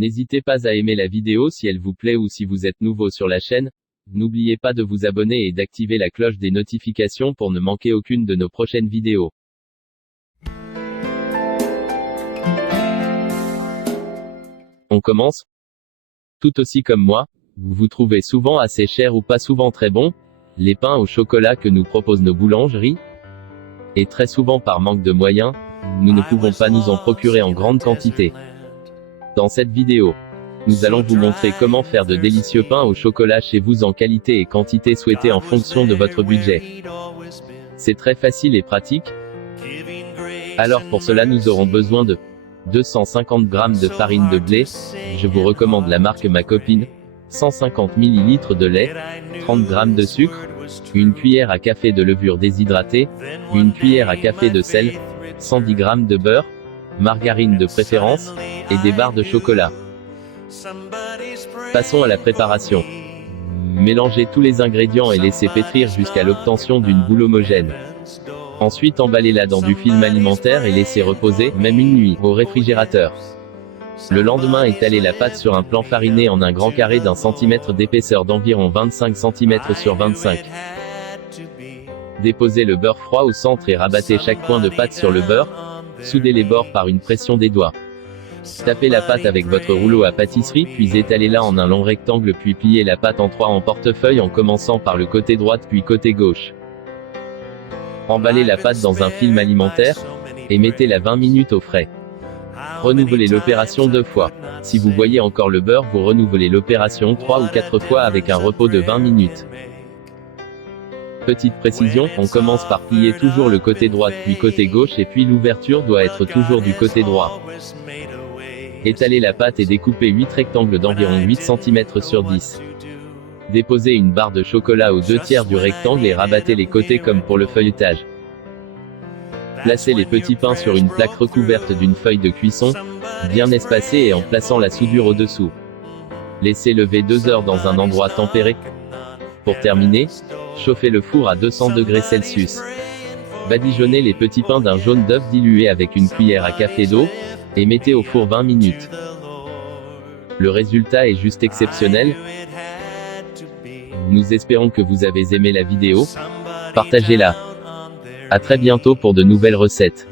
N'hésitez pas à aimer la vidéo si elle vous plaît ou si vous êtes nouveau sur la chaîne. N'oubliez pas de vous abonner et d'activer la cloche des notifications pour ne manquer aucune de nos prochaines vidéos. On commence. Tout aussi comme moi, vous vous trouvez souvent assez cher ou pas souvent très bon, les pains au chocolat que nous proposent nos boulangeries. Et très souvent par manque de moyens, nous ne pouvons pas nous en procurer en grande quantité. Dans cette vidéo, nous allons vous montrer comment faire de délicieux pains au chocolat chez vous en qualité et quantité souhaitée en fonction de votre budget. C'est très facile et pratique. Alors pour cela nous aurons besoin de 250 g de farine de blé, je vous recommande la marque Ma Copine, 150 ml de lait, 30 g de sucre, une cuillère à café de levure déshydratée, une cuillère à café de sel, 110 g de beurre, margarine de préférence, et des barres de chocolat. Passons à la préparation. Mélangez tous les ingrédients et laissez pétrir jusqu'à l'obtention d'une boule homogène. Ensuite emballez-la dans du film alimentaire et laissez reposer, même une nuit, au réfrigérateur. Le lendemain étalez la pâte sur un plan fariné en un grand carré d'1 cm d'épaisseur d'environ 25 cm sur 25. Déposez le beurre froid au centre et rabattez chaque coin de pâte sur le beurre. Soudez les bords par une pression des doigts. Tapez la pâte avec votre rouleau à pâtisserie puis étalez-la en un long rectangle puis pliez la pâte en 3 en portefeuille en commençant par le côté droit puis côté gauche. Emballez la pâte dans un film alimentaire, et mettez-la 20 minutes au frais. Renouvelez l'opération 2 fois. Si vous voyez encore le beurre, vous renouvelez l'opération 3 ou 4 fois avec un repos de 20 minutes. Petite précision, on commence par plier toujours le côté droit puis côté gauche et puis l'ouverture doit être toujours du côté droit. Étalez la pâte et découpez 8 rectangles d'environ 8 cm sur 10. Déposez une barre de chocolat aux 2/3 du rectangle et rabattez les côtés comme pour le feuilletage. Placez les petits pains sur une plaque recouverte d'une feuille de cuisson, bien espacée et en plaçant la soudure au-dessous. Laissez lever 2 heures dans un endroit tempéré. Pour terminer, chauffez le four à 200 degrés Celsius. Badigeonnez les petits pains d'un jaune d'œuf dilué avec une cuillère à café d'eau, et mettez au four 20 minutes. Le résultat est juste exceptionnel. Nous espérons que vous avez aimé la vidéo. Partagez-la. À très bientôt pour de nouvelles recettes.